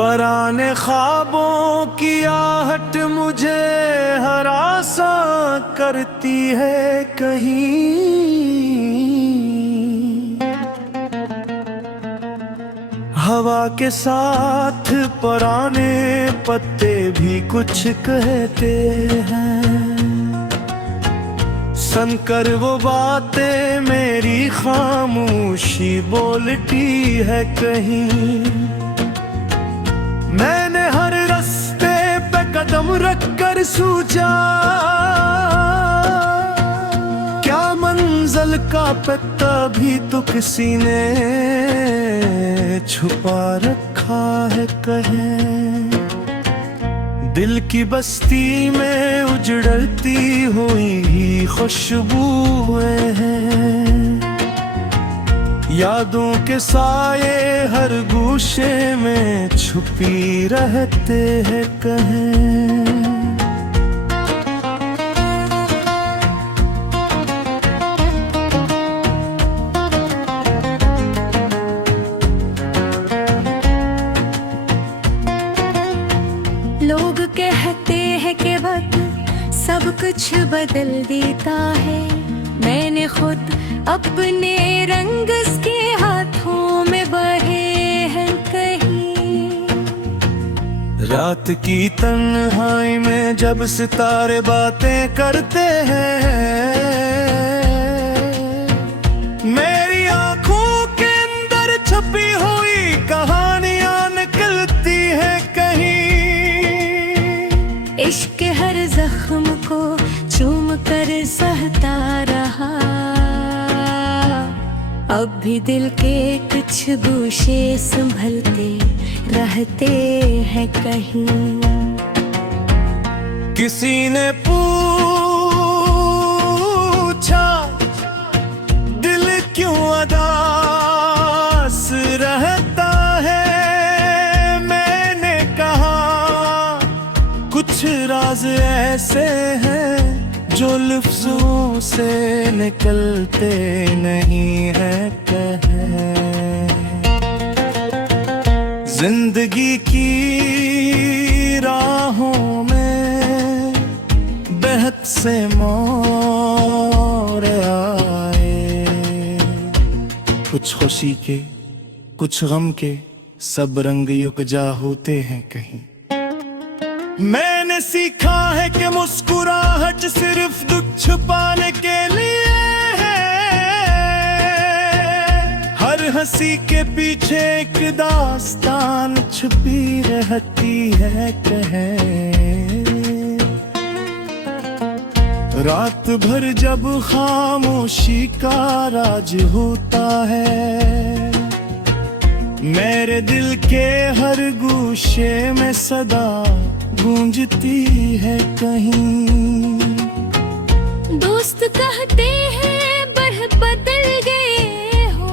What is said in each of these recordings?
पराने ख्वाबों की आहट मुझे हरासा करती है कहीं। हवा के साथ पराने पत्ते भी कुछ कहते हैं। सुनकर वो बातें मेरी खामोशी बोलती है कहीं। मैंने हर रास्ते पे कदम रखकर सोचा, क्या मंजिल का पत्ता भी तो किसी ने छुपा रखा है कहीं। दिल की बस्ती में उजड़ती हुई खुशबुएं हैं। यादों के साए हर गूशे में छुपी रहते हैं कहीं। लोग कहते हैं कि वक्त सब कुछ बदल देता है। मैंने खुद अपने रंग उसके हाथों में बहे हैं कहीं। रात की तन्हाई में जब सितारे बातें करते हैं, मेरी आंखों के अंदर छुपी हुई कहानियां निकलती हैं कहीं। इश्क हर जख्म को चूम कर सहता रहा। अब भी दिल के कुछ गोशे संभलते रहते हैं कहीं। किसी ने पूछा दिल क्यों उदास रहता है। मैंने कहा कुछ राज ऐसे हैं जो लफ्जों से निकलते नहीं है कहीं। जिंदगी की राहों में बेहद से मोड़ आए। कुछ खुशी के कुछ गम के सब रंग युकजा होते हैं कहीं। मैंने सीखा है कि मुस्कुराहट सिर्फ दुख छुपाने के लिए है। हर हंसी के पीछे एक दास्तान छुपी रहती है कहीं। रात भर जब खामोशी का राज होता है, मेरे दिल के हर गूशे में सदा गूंजती है कहीं। दोस्त कहते हैं बढ़ बदल गए हो,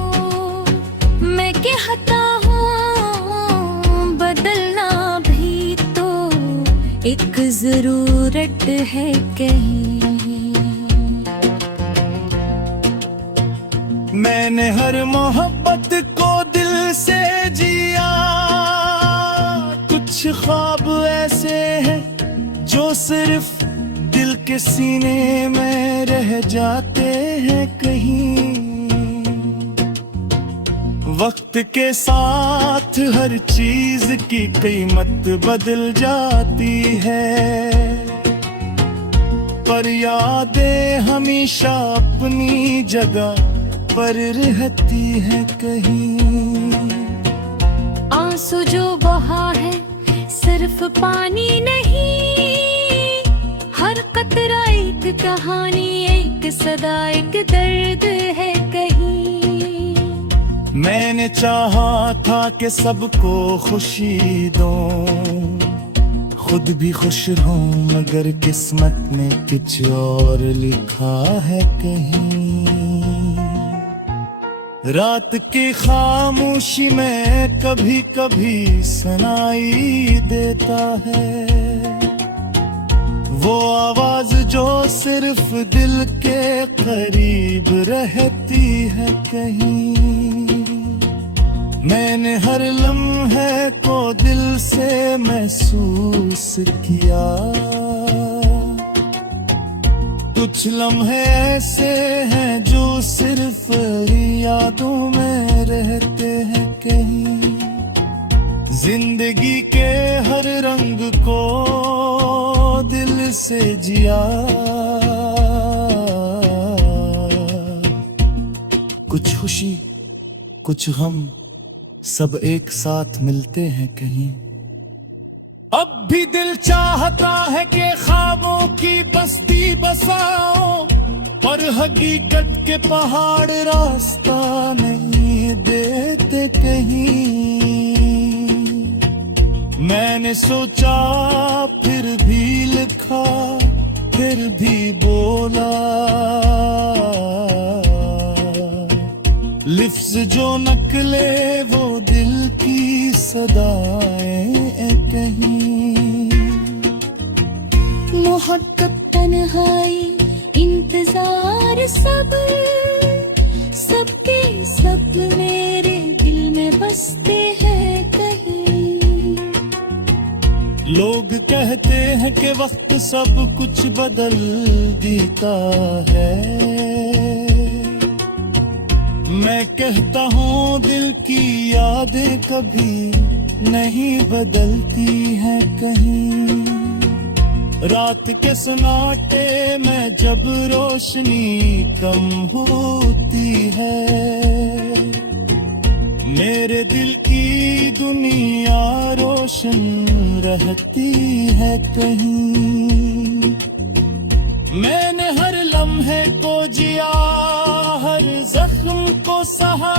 मैं कहता हूँ बदलना भी तो एक जरूरत है कहीं। मैंने हर मोहब्बत को दिल से जिया। कुछ ख्वाब ऐसे हैं जो सिर्फ दिल के सीने में रह जाते हैं कहीं। वक्त के साथ हर चीज की कीमत बदल जाती है, पर यादें हमेशा अपनी जगह पर रहती है कहीं। आंसू जो बहा है सिर्फ पानी नहीं, हर कतरा एक कहानी, एक सदा, एक दर्द है कहीं। मैंने चाहा था कि सबको खुशी दूं, खुद भी खुश रहूं, मगर किस्मत में कुछ और लिखा है कहीं। रात की खामोशी में कभी कभी सुनाई देता है वो आवाज जो सिर्फ दिल के करीब रहती है कहीं। मैंने हर लम्हे को दिल से महसूस किया। कुछ लम्हे ऐसे हैं जो सिर्फ यादों में रहते हैं कहीं। जिंदगी के हर रंग को दिल से जिया। कुछ खुशी कुछ गम सब एक साथ मिलते हैं कहीं। अब भी दिल चाहता है कि ख्वाबों की बस्ती बसाओ, पर हकीकत के पहाड़ रास्ता नहीं देते कहीं। मैंने सोचा फिर भी लिखा फिर भी बोला, लिफ्ज़ जो नकले वो दिल की सदाएं कहीं। मोहब्बत तन्हाई इंतजार सब्र सबके सब मेरे दिल में बसते हैं कहीं। लोग कहते हैं कि वक्त सब कुछ बदल देता है। मैं कहता हूँ दिल की यादें कभी नहीं बदलती हैं कहीं। रात के सन्नाटे में जब रोशनी कम होती है, मेरे दिल की दुनिया रोशन रहती है कहीं। मैंने हर लम्हे को जिया, हर जख्म को सहा,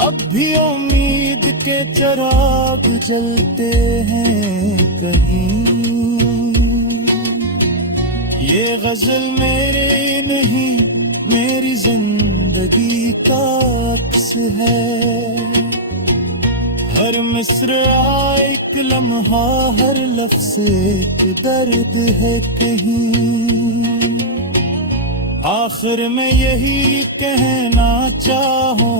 अब भी उम्मीद के चिराग जलते हैं कहीं। ये गजल मेरे नहीं मेरी जिंदगी का अक्स है। हर मिसरा एक लम्हा हर लफ्ज़ एक दर्द है कहीं। आखिर में यही कहना चाहूँ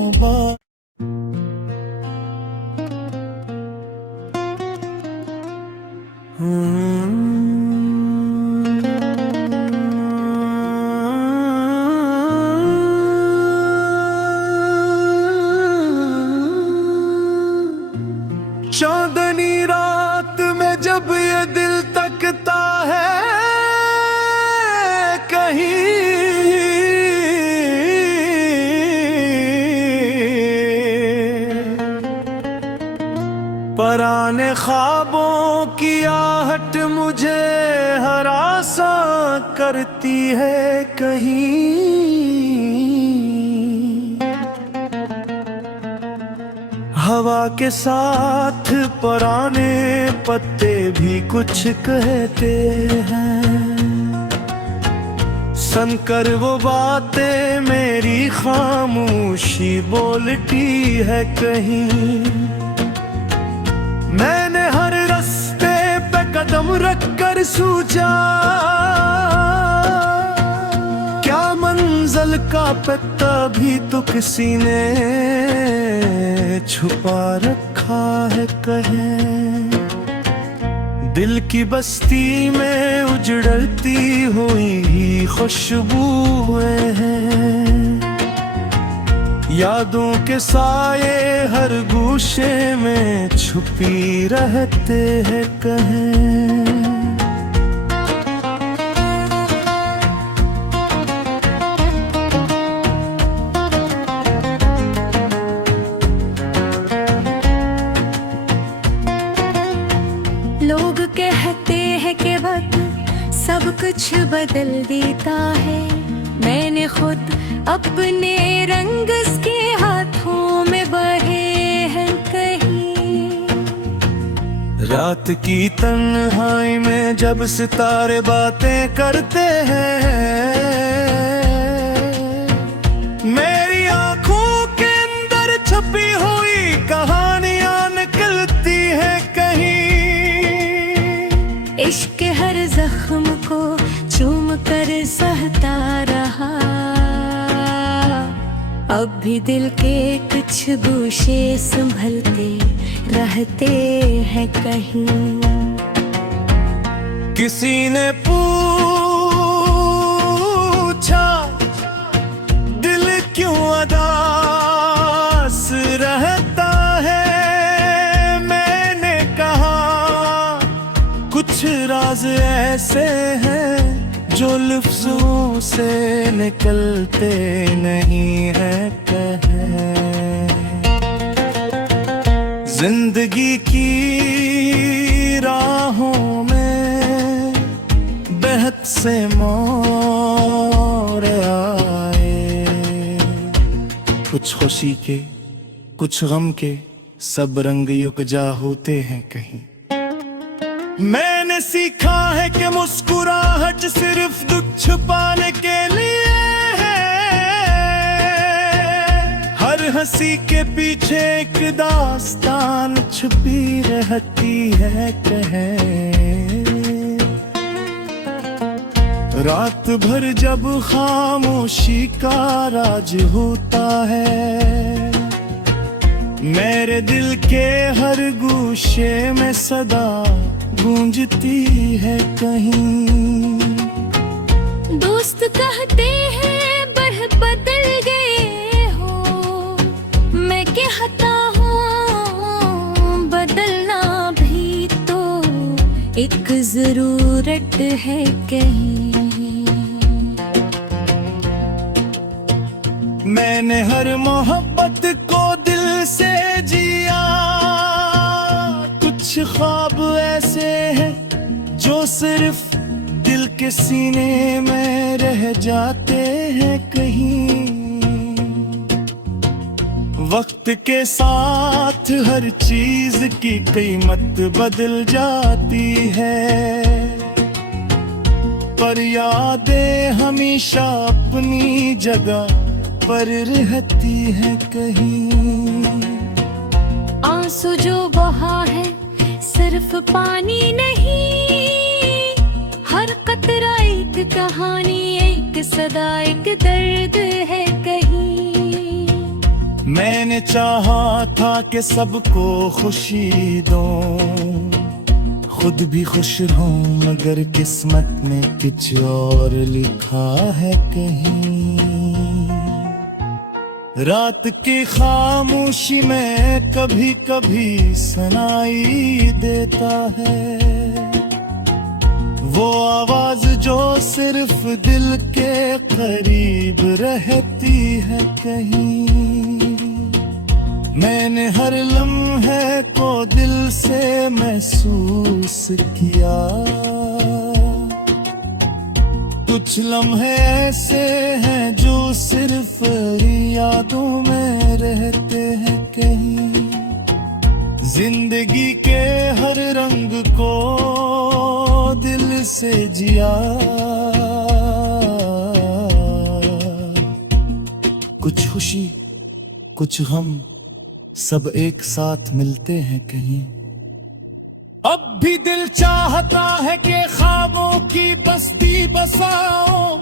चांदनी रात में जब ये दिल तकता है कहीं, पराने ख्वाबों की आहट मुझे हरासा करती है कहीं। हवा के साथ पुराने पत्ते भी कुछ कहते हैं। सुनकर वो बातें मेरी खामोशी बोलती है कहीं। मैंने हर रास्ते पे कदम रखकर सोचा, क्या मंजिल का पता भी तो किसी ने छुपा रखा है कहीं। दिल की बस्ती में उजड़ती हुई खुशबुएं हैं। यादों के साए हर गूशे में छुपी रहते हैं कहीं। लोग कहते हैं कि वक्त सब कुछ बदल देता है। मैंने खुद अपने रंग उसके हाथों में बहे हैं कहीं। रात की तन्हाई में जब सितारे बातें करते हैं, मेरी आंखों के अंदर छुपी हुई कहानियां निकलती हैं कहीं। इश्क हर जख्म को चूम कर सहता रहा, अब भी दिल के कुछ गोशे संभलते रहते हैं कहीं। किसी ने पूछा दिल क्यों उदास रहता है, मैंने कहा कुछ राज ऐसे हैं जो लफ्जों से निकलते नहीं है कहे। जिंदगी की राहों में बेहद से मोड़ आए, कुछ खुशी के कुछ गम के सब रंग युकजा होते हैं कहीं। मैंने सीखा है कि मुस्कुराहट सिर्फ दुख छुपाने के लिए है, हर हंसी के पीछे एक दास्तान छुपी रहती है कहे। रात भर जब खामोशी का राज होता है, मेरे दिल के हर गूशे में सदा गूंजती है कहीं। दोस्त कहते हैं बढ़ बदल गए हो, मैं कहता हूँ बदलना भी तो एक जरूरत है कहीं। मैंने हर मोहब्बत को दिल से जिया, कुछ ख्वाब ऐसे हैं जो सिर्फ दिल के सीने में रह जाते हैं कहीं। वक्त के साथ हर चीज की कीमत बदल जाती है, पर यादें हमेशा अपनी जगह पर रहती है कहीं। आंसू जो बहा है सिर्फ पानी नहीं, हर कतरा एक कहानी, एक सदा एक दर्द है कहीं। मैंने चाहा था कि सबको खुशी दूं, खुद भी खुश रहूं, मगर किस्मत में कुछ और लिखा है कहीं। रात की खामोशी में कभी कभी सुनाई देता है वो आवाज जो सिर्फ दिल के करीब रहती है कहीं। मैंने हर लम्हे को दिल से महसूस किया, कुछ लम्हे ऐसे हैं जो सिर्फ यादों में रहते हैं कहीं। जिंदगी के हर रंग को दिल से जिया, कुछ खुशी कुछ गम सब एक साथ मिलते हैं कहीं। अब भी दिल चाहता है कि ख्वाबों की बस्ती बसाओ,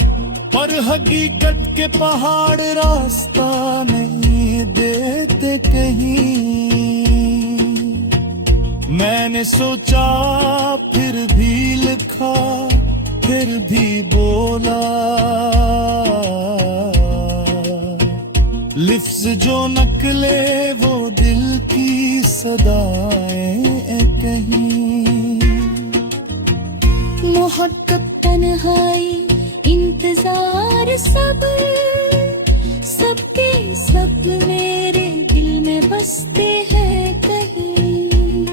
पर हकीकत के पहाड़ रास्ता नहीं देते कहीं। मैंने सोचा फिर भी लिखा, फिर भी बोला, लिफ्ज जो नकले वो दिल की सदाएं कहीं। मोहब्बत तन्हाई इंतजार सब्र, सबके सब मेरे दिल में बसते हैं कहीं।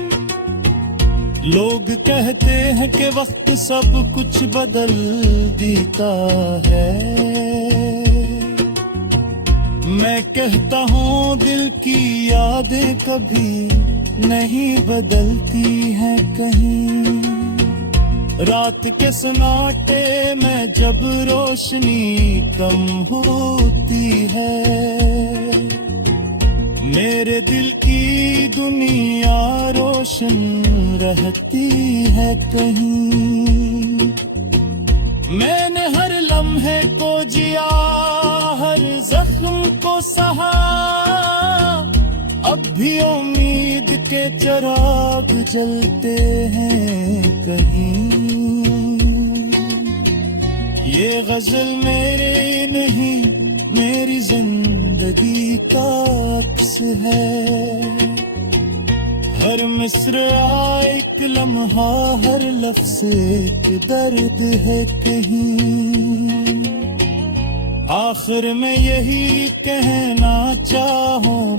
लोग कहते हैं कि वक्त सब कुछ बदल देता है, मैं कहता हूँ दिल की यादें कभी नहीं बदलती हैं कहीं। रात के सन्नाटे में जब रोशनी कम होती है, मेरे दिल की दुनिया रोशन रहती है कहीं। मैंने हर लम्हे को जिया, हर जख्म को सहा, अब भी उम्मीद के चिराग जलते हैं कहीं। ये गजल मेरे नहीं मेरी जिंदगी का अक्स है। हर मिसरा एक लम्हा हर लफ्ज़ एक दर्द है कहीं। आखिर में यही कहना चाहूं